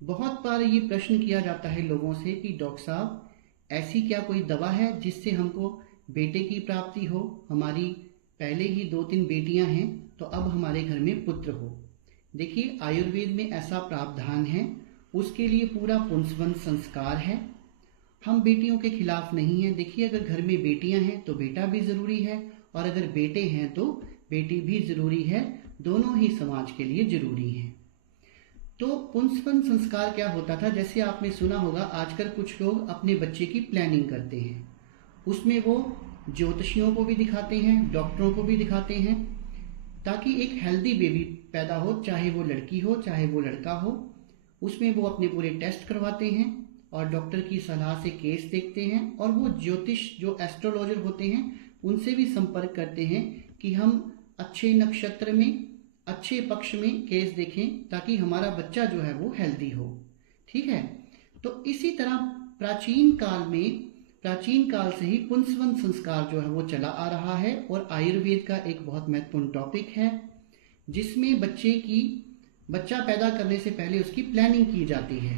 बहुत बार ये प्रश्न किया जाता है लोगों से कि डॉक्टर साहब, ऐसी क्या कोई दवा है जिससे हमको बेटे की प्राप्ति हो? हमारी पहले ही 2-3 बेटियां हैं, तो अब हमारे घर में पुत्र हो। देखिए, आयुर्वेद में ऐसा प्रावधान है, उसके लिए पूरा पुंसवन संस्कार है। हम बेटियों के खिलाफ नहीं हैं। देखिए, अगर घर में बेटियां हैं तो बेटा भी ज़रूरी है, और अगर बेटे हैं तो बेटी भी ज़रूरी है। दोनों ही समाज के लिए ज़रूरी हैं। तो पुंसवन संस्कार क्या होता था? जैसे आपने सुना होगा, आजकल कुछ लोग अपने बच्चे की प्लानिंग करते हैं। उसमें वो ज्योतिषियों को भी दिखाते हैं, डॉक्टरों को भी दिखाते हैं, ताकि एक हेल्दी बेबी पैदा हो, चाहे वो लड़की हो चाहे वो लड़का हो। उसमें वो अपने पूरे टेस्ट करवाते हैं और डॉक्टर की सलाह से केस देखते हैं, और वो ज्योतिष जो एस्ट्रोलॉजर होते हैं उनसे भी संपर्क करते हैं कि हम अच्छे नक्षत्र में, अच्छे पक्ष में केस देखें, ताकि हमारा बच्चा जो है वो हेल्दी हो। ठीक है। तो इसी तरह प्राचीन काल से ही पुंसवन संस्कार जो है वो चला आ रहा है, और आयुर्वेद का एक बहुत महत्वपूर्ण टॉपिक है, जिसमें बच्चा पैदा करने से पहले उसकी प्लानिंग की जाती है,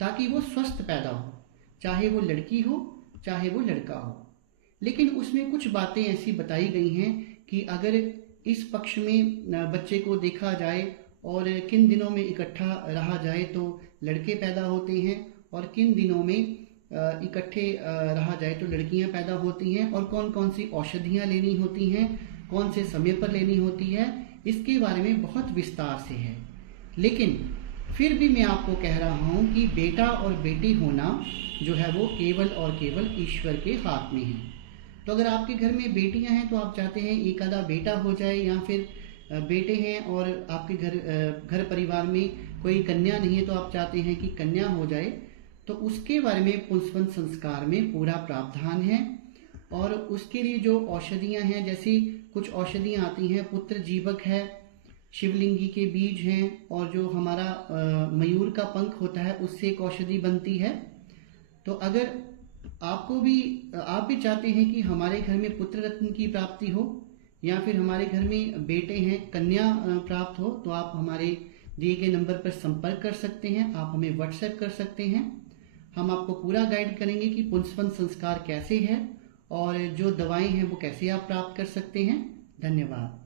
ताकि वो स्वस्थ पैदा हो, चाहे वो लड़की हो चाहे वो लड़का हो। लेकिन उसमें कुछ बातें ऐसी बताई गई हैं कि अगर इस पक्ष में बच्चे को देखा जाए और किन दिनों में इकट्ठा रहा जाए तो लड़के पैदा होते हैं, और किन दिनों में इकट्ठे रहा जाए तो लड़कियां पैदा होती हैं, और कौन कौन सी औषधियां लेनी होती हैं, कौन से समय पर लेनी होती है, इसके बारे में बहुत विस्तार से है। लेकिन फिर भी मैं आपको कह रहा हूं कि बेटा और बेटी होना जो है वो केवल और केवल ईश्वर के हाथ में है। तो अगर आपके घर में बेटियां हैं तो आप चाहते हैं एक आधा बेटा हो जाए, या फिर बेटे हैं और आपके घर परिवार में कोई कन्या नहीं है तो आप चाहते हैं कि कन्या हो जाए, तो उसके बारे में पुंसवन संस्कार में पूरा प्रावधान है। और उसके लिए जो औषधियां हैं, जैसी कुछ औषधियां आती हैं, पुत्र जीवक है, शिवलिंगी के बीज हैं, और जो हमारा मयूर का पंख होता है उससे एक औषधि बनती है। तो अगर आप भी चाहते हैं कि हमारे घर में पुत्र रत्न की प्राप्ति हो, या फिर हमारे घर में बेटे हैं कन्या प्राप्त हो, तो आप हमारे दिए गए नंबर पर संपर्क कर सकते हैं, आप हमें व्हाट्सएप कर सकते हैं। हम आपको पूरा गाइड करेंगे कि पुंसवन संस्कार कैसे है और जो दवाएं हैं वो कैसे आप प्राप्त कर सकते हैं। धन्यवाद।